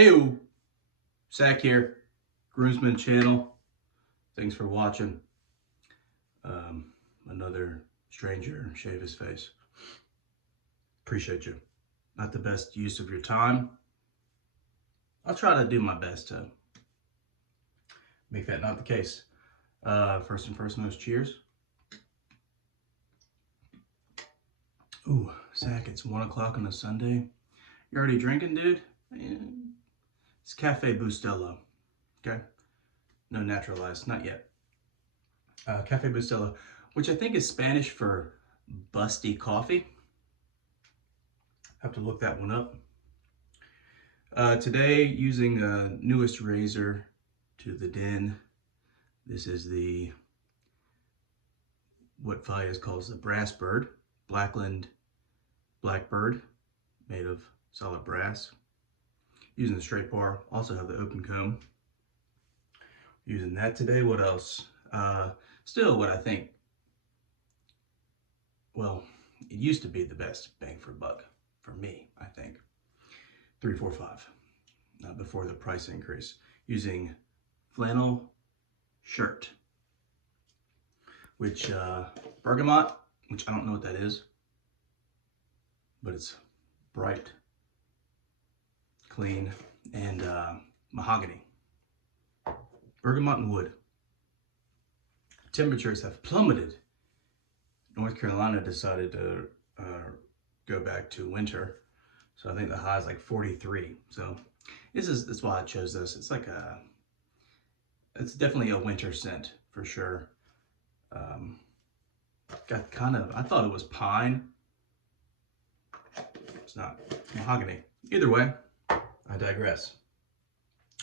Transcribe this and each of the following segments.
Hey, Zach here, Groomsman Channel. Thanks for watching. Another stranger shave his face. Appreciate you. Not the best use of your time. I'll try to do my best to make that not the case. First and foremost, cheers. Ooh, Zach, it's 1 o'clock on a Sunday. You already drinking, dude? It's Cafe Bustelo, okay? No naturalized, not yet. Cafe Bustelo, which I think is Spanish for busty coffee. Have to look that one up. Today, using the newest razor to the den. This is what Fayez calls the brass bird, Blackland Blackbird, made of solid brass. Using the straight bar, also have the open comb. Using that today. What else? Still what I think, well, it used to be the best bang for buck for me, I think. 345, before the price increase. Using flannel shirt, which bergamot, which I don't know what that is, but it's bright, clean, and mahogany. Bergamot and wood. Temperatures have plummeted. North Carolina decided to go back to winter, so I think the high is like 43. So that's why I chose this. It's like it's definitely a winter scent for sure. Got kind of, I thought it was pine. It's not. Mahogany. Either way, I digress.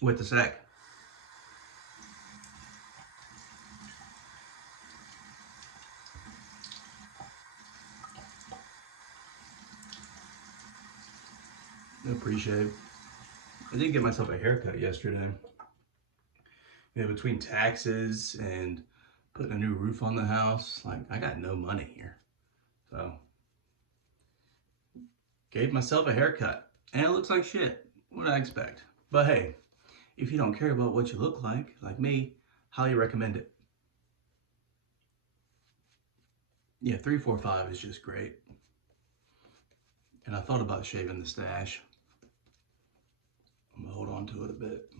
With the sack. No pre-shave. I did get myself a haircut yesterday. You know, between taxes and putting a new roof on the house, like, I got no money here. So, gave myself a haircut. And it looks like shit. What did I expect? But hey, if you don't care about what you look like me, highly recommend it. Yeah, 345 is just great. And I thought about shaving the stash. I'm gonna hold on to it a bit.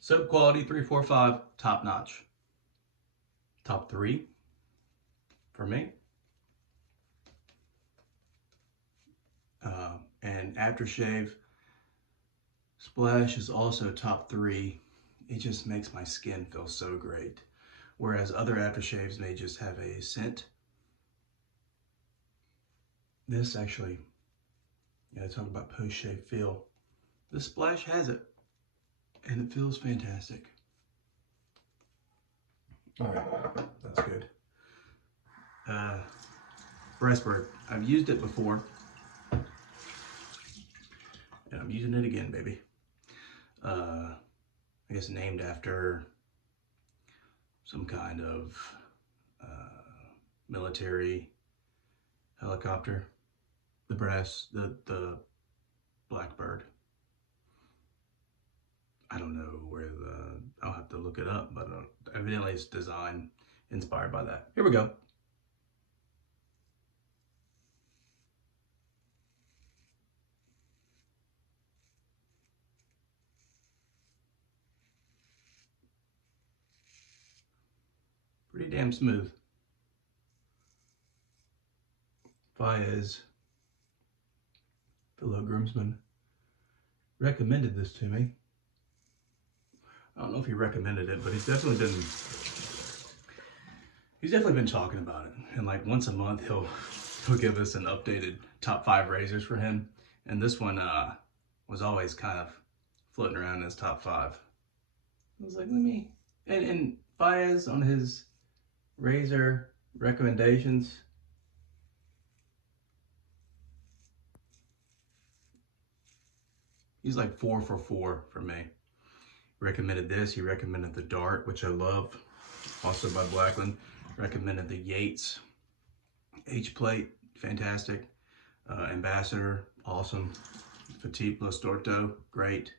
Soap quality 345, top notch. Top 3 for me. And aftershave splash is also top 3. It just makes my skin feel so great. Whereas other aftershaves may just have a scent. This actually, yeah, talk about post-shave feel. This splash has it, and it feels fantastic. All right, that's good. Blackbird, I've used it before, and I'm using it again, baby. I guess named after some kind of military helicopter. The Blackbird. I don't know where I'll have to look it up, but evidently it's design inspired by that. Here we go. Pretty damn smooth. Fayez, fellow groomsman, recommended this to me. I don't know if he recommended it, but he's definitely been talking about it. And like once a month, he'll give us an updated top 5 razors for him. And this one was always kind of floating around in his top 5. I was like, and Fayez on his razor recommendations, he's like 4 for 4 for me. Recommended this. He recommended the Dart, which I love, also by Blackland. Recommended the Yates H-plate, fantastic. Ambassador, awesome. Petit plus Torto, great.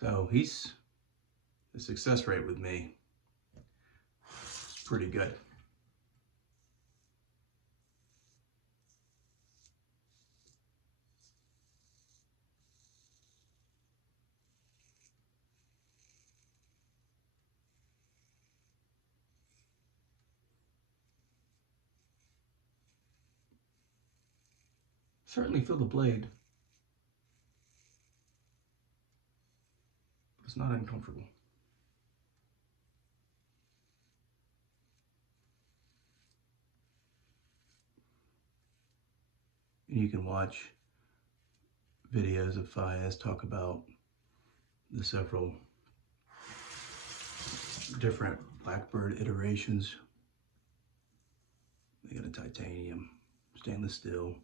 So the success rate with me is pretty good. Certainly feel the blade. It's not uncomfortable. And you can watch videos of Fayez talk about the several different Blackbird iterations. They got a titanium, stainless steel,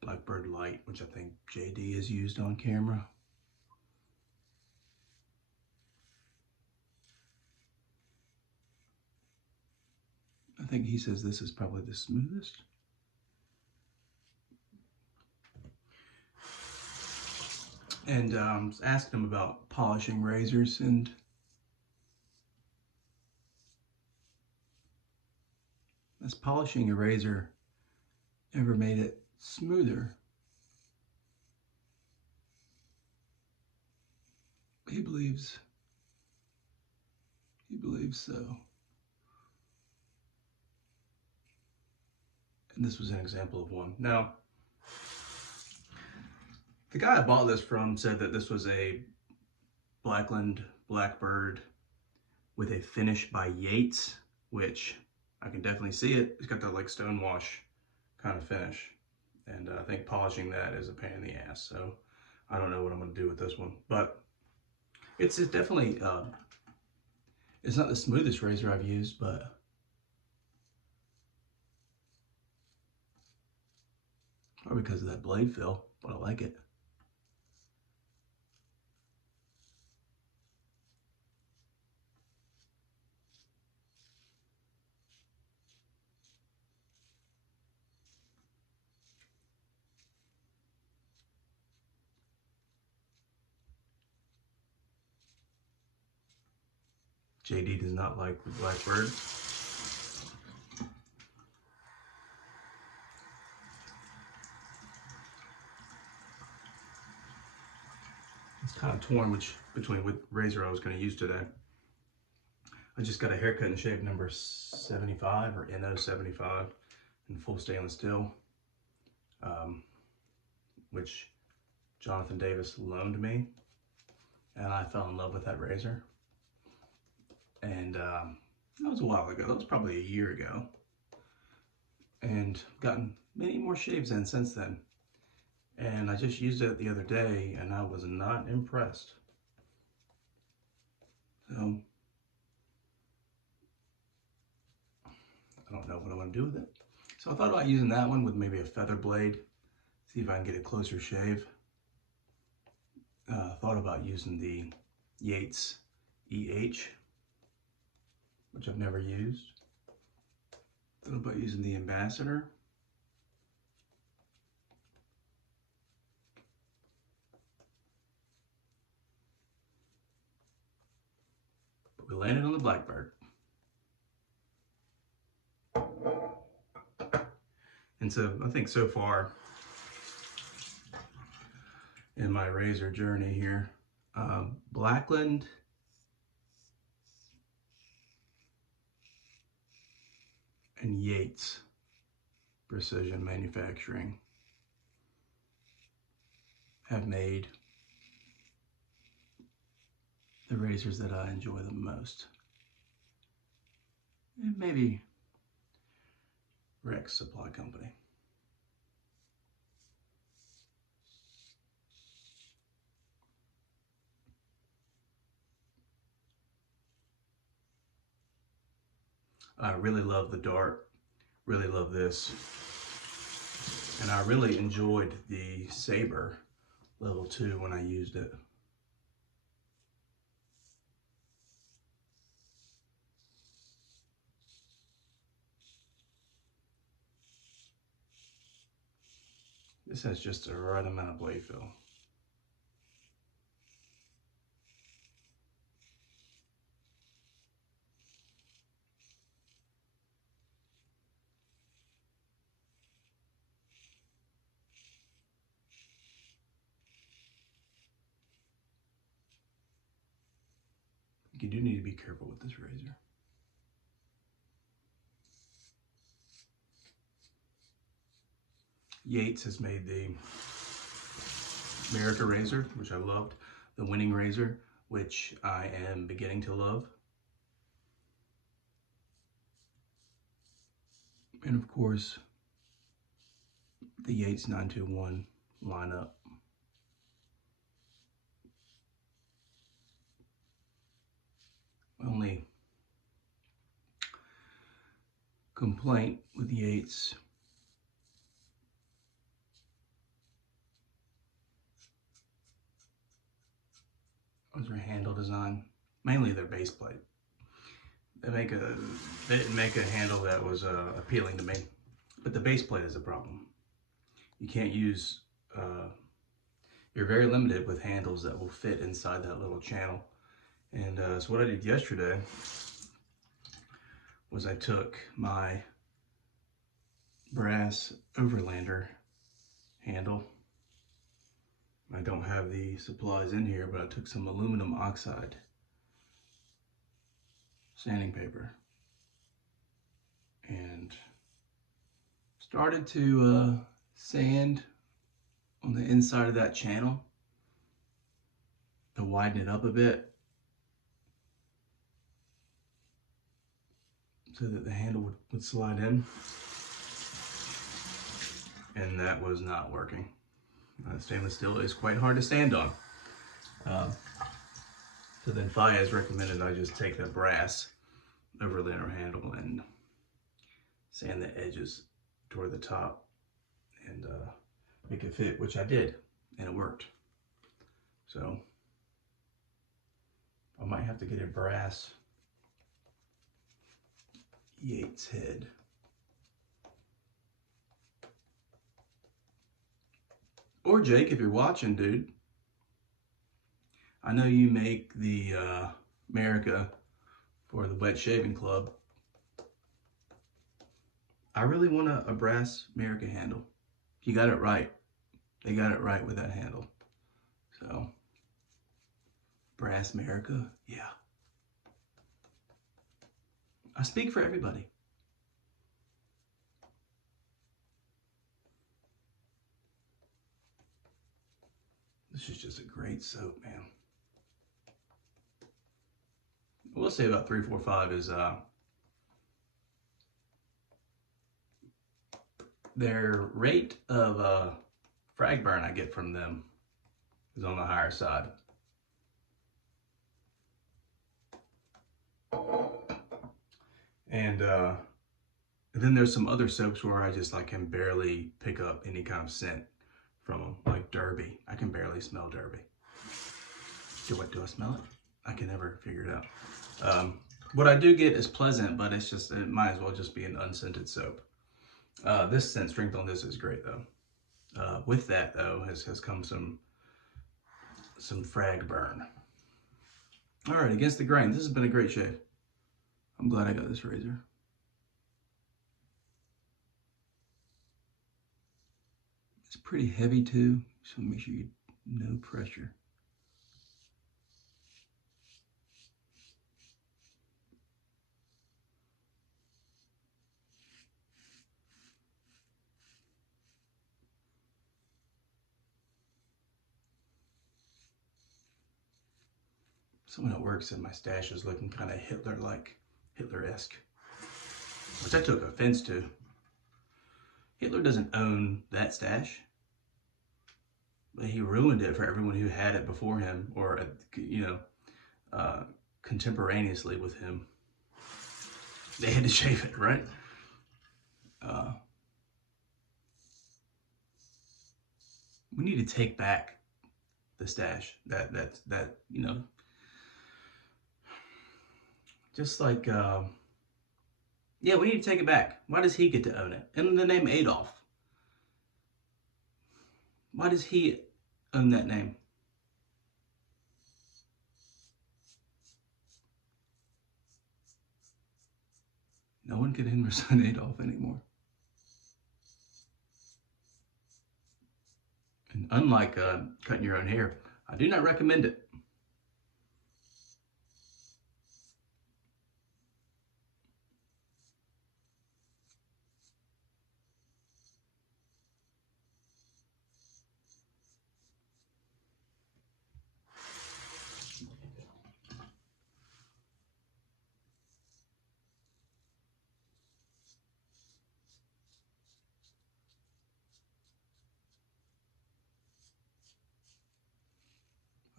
Blackbird light, which I think JD has used on camera. I think he says this is probably the smoothest. And asked him about polishing razors, and has polishing a razor ever made it smoother? He believes so. And this was an example of one. Now, the guy I bought this from said that this was a Blackland Blackbird with a finish by Yates, which I can definitely see it. It's got that like stonewash kind of finish. And I think polishing that is a pain in the ass. So I don't know what I'm going to do with this one. But it's definitely, it's not the smoothest razor I've used, but probably because of that blade feel, but I like it. JD does not like the Blackbird. It's kind of torn between what razor I was going to use today. I just got a haircut and shave number 75 or NO 75 in full stainless steel, which Jonathan Davis loaned me, and I fell in love with that razor. And that was a while ago. That was probably a year ago. And gotten many more shaves in since then. And I just used it the other day, and I was not impressed. So I don't know what I'm going to do with it. So I thought about using that one with maybe a feather blade, see if I can get a closer shave. Thought about using the Yates EH, which I've never used. Thought about using the Ambassador. But we landed on the Blackbird. And so I think so far in my razor journey here, Blackland and Yates Precision Manufacturing have made the razors that I enjoy the most. And maybe Rex Supply Company. I really love the Dart, really love this. And I really enjoyed the Saber level 2 when I used it. This has just the right amount of blade fill. You do need to be careful with this razor. Yates has made the America razor, which I loved, the winning razor, which I am beginning to love. And of course, the Yates 921 lineup. Only complaint with Yates was their handle design, mainly their base plate. They didn't make a handle that was appealing to me, but the base plate is a problem. You can't use, you're very limited with handles that will fit inside that little channel. And so what I did yesterday was I took my brass Overlander handle. I don't have the supplies in here, but I took some aluminum oxide sanding paper and started to sand on the inside of that channel to widen it up a bit so that the handle would slide in, and that was not working. Stainless steel is quite hard to stand on. So then Fayez recommended I just take the brass Overlander handle and sand the edges toward the top and make it fit, which I did, and it worked. So I might have to get a brass Yates head. Or Jake, if you're watching, dude, I know you make the America for the Wet Shaving Club. I really want a brass America handle. You got it right. They got it right with that handle. So, brass America, yeah. I speak for everybody. This is just a great soap, man. We'll say about 345 is their rate of frag burn I get from them is on the higher side. And then there's some other soaps where I just can barely pick up any kind of scent from them, like Derby. I can barely smell Derby. Do I smell it? I can never figure it out. What I do get is pleasant, but it might as well just be an unscented soap. This scent strength on this is great though. With that though has come some frag burn. All right, against the grain. This has been a great shave. I'm glad I got this razor. It's pretty heavy too, so make sure you no pressure. Someone at work said my stash is looking kind of Hitler-esque, which I took offense to. Hitler doesn't own that stash, but he ruined it for everyone who had it before him, or contemporaneously with him. They had to shave it, right? We need to take back the stash. That just like, yeah, we need to take it back. Why does he get to own it? And the name Adolf. Why does he own that name? No one can name their son Adolf anymore. And unlike cutting your own hair, I do not recommend it.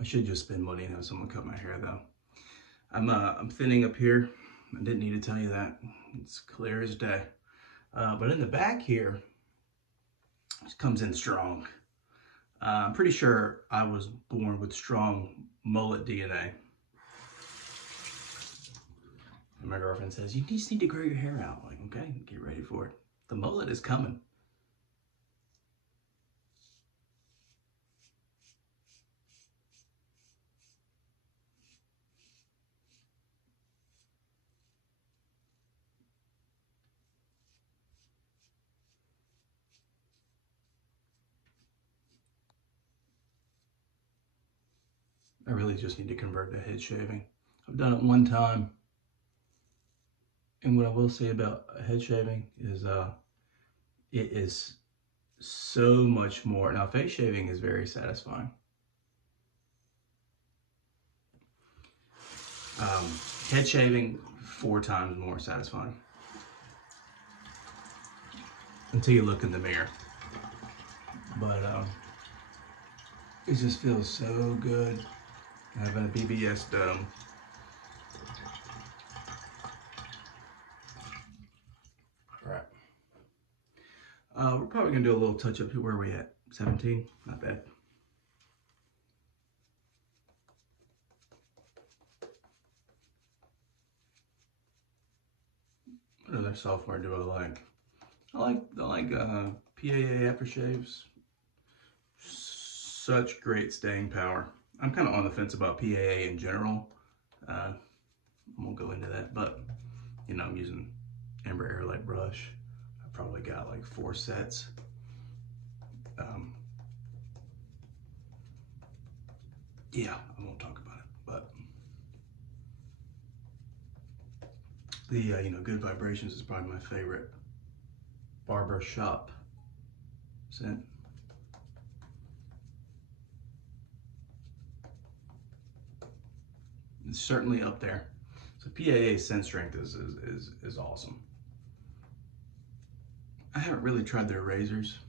I should just spend money and have someone cut my hair though. I'm thinning up here. I didn't need to tell you that. It's clear as day. But in the back here, it comes in strong. I'm pretty sure I was born with strong mullet DNA. And my girlfriend says, you just need to grow your hair out. I'm like, okay, get ready for it. The mullet is coming. I really just need to convert to head shaving. I've done it one time. And what I will say about head shaving is it is so much more. Now, face shaving is very satisfying. Head shaving, 4 times more satisfying. Until you look in the mirror. But it just feels so good having a BBS dome. All right. We're probably gonna do a little touch up here. Where are we at? 17? Not bad. What other software do I like? I like PAA aftershaves. Such great staying power. I'm kind of on the fence about PAA in general. I won't go into that, but you know, I'm using Amber Airlight brush. I've probably got like 4 sets. Yeah, I won't talk about it, but the you know, Good Vibrations is probably my favorite barber shop scent. It's certainly up there. So PAA scent strength is awesome. I haven't really tried their razors.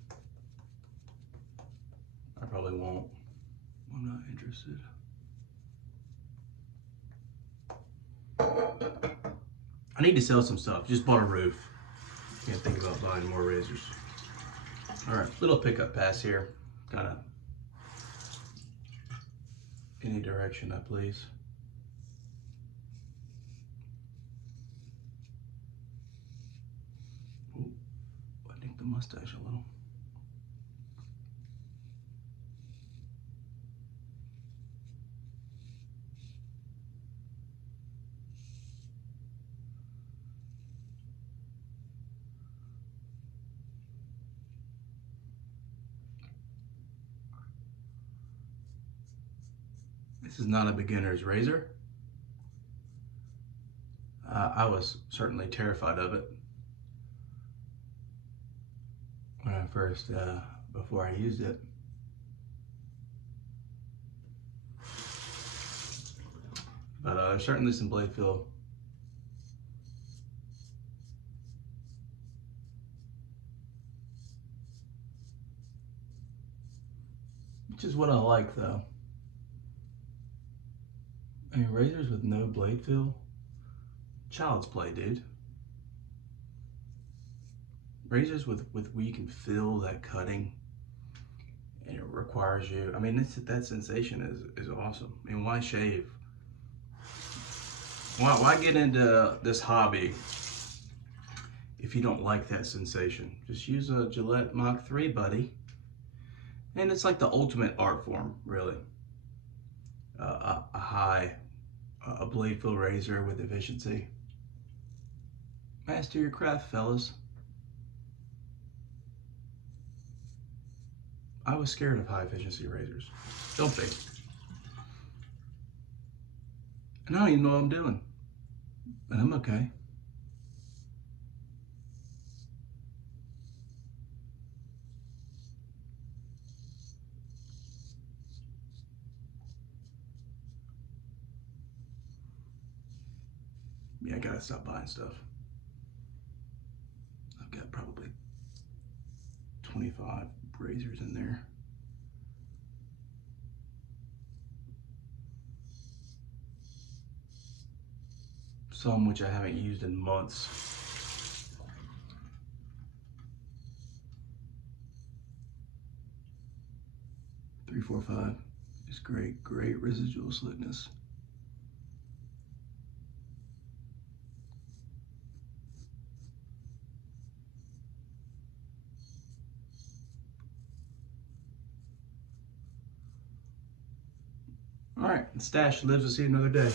I probably won't. I'm not interested. I need to sell some stuff. Just bought a roof. Can't think about buying more razors. All right, little pickup pass here. Kind of any direction I please. Ooh, I think the mustache a little. This is not a beginner's razor. I was certainly terrified of it when I first, before I used it. But there's certainly some blade feel. Which is what I like though. I mean, razors with no blade feel, child's play, dude. Razors with where you can feel that cutting, and it requires you. I mean, that sensation is awesome. I mean, why shave? Why get into this hobby if you don't like that sensation? Just use a Gillette Mach 3, buddy, And it's like the ultimate art form, really. A blade fill razor with efficiency. Master your craft, fellas. I was scared of high efficiency razors. Don't be. And I don't even know what I'm doing. And I'm okay. Yeah, I gotta stop buying stuff. I've got probably 25 razors in there. Some which I haven't used in months. Three, 4, 5 is great, great residual slickness. All right, the stash lives to see another day.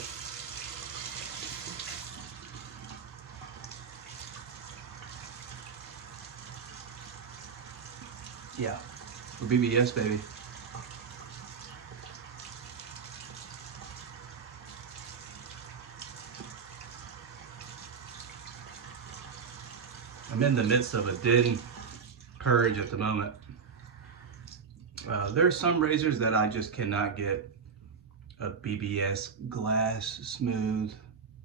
Yeah, for BBS, baby. I'm in the midst of a dead purge at the moment. There are some razors that I just cannot get a BBS glass smooth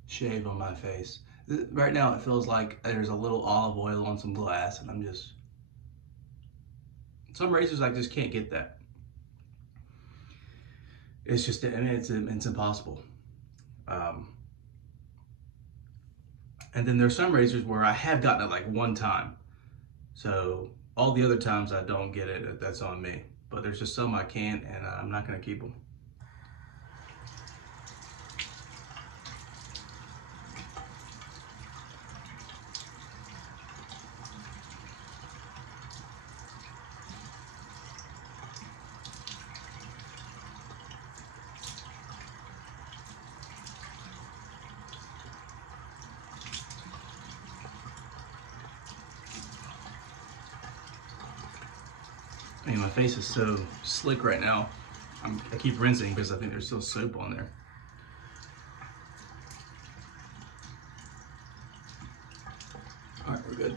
shave on my face. Right now it feels like there's a little olive oil on some glass, and I'm just, some razors I just can't get that. It's just, I mean, it's impossible. And then there's some razors where I have gotten it like one time. So all the other times I don't get it, that's on me. But there's just some I can't, and I'm not gonna keep them. I mean, my face is so slick right now. I keep rinsing because I think there's still soap on there. All right, we're good.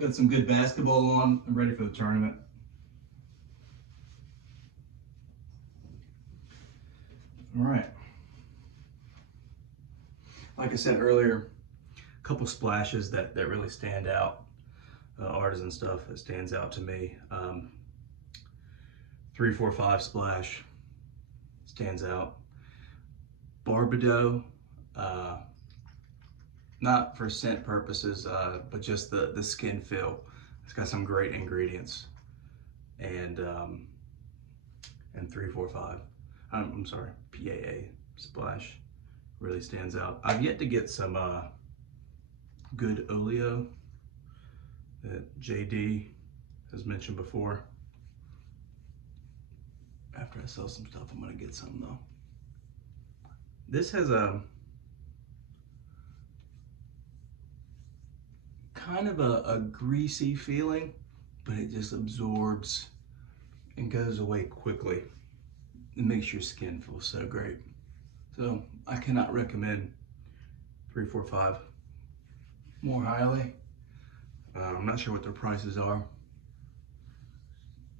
Got some good basketball on. I'm ready for the tournament. All right. Like I said earlier, a couple splashes that really stand out. Artisan stuff that stands out to me. 3, 4, 5 splash stands out. Barbado, not for scent purposes, but just the skin feel. It's got some great ingredients. And 3, 4, 5. I'm sorry, PAA splash really stands out. I've yet to get some good oleo that JD has mentioned before. After I sell some stuff, I'm gonna get some though. This has a kind of a greasy feeling, but it just absorbs and goes away quickly. It makes your skin feel so great. So I cannot recommend 3, 4, 5 more highly. I'm not sure what their prices are,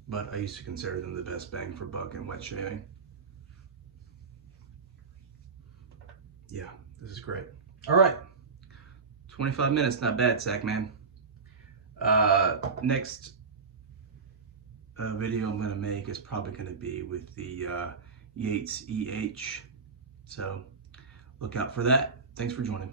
but I used to consider them the best bang for buck in wet shaving. Yeah, this is great. All right, 25 minutes, not bad, Sack Man. Next video I'm gonna make is probably gonna be with the Yates EH. So look out for that. Thanks for joining.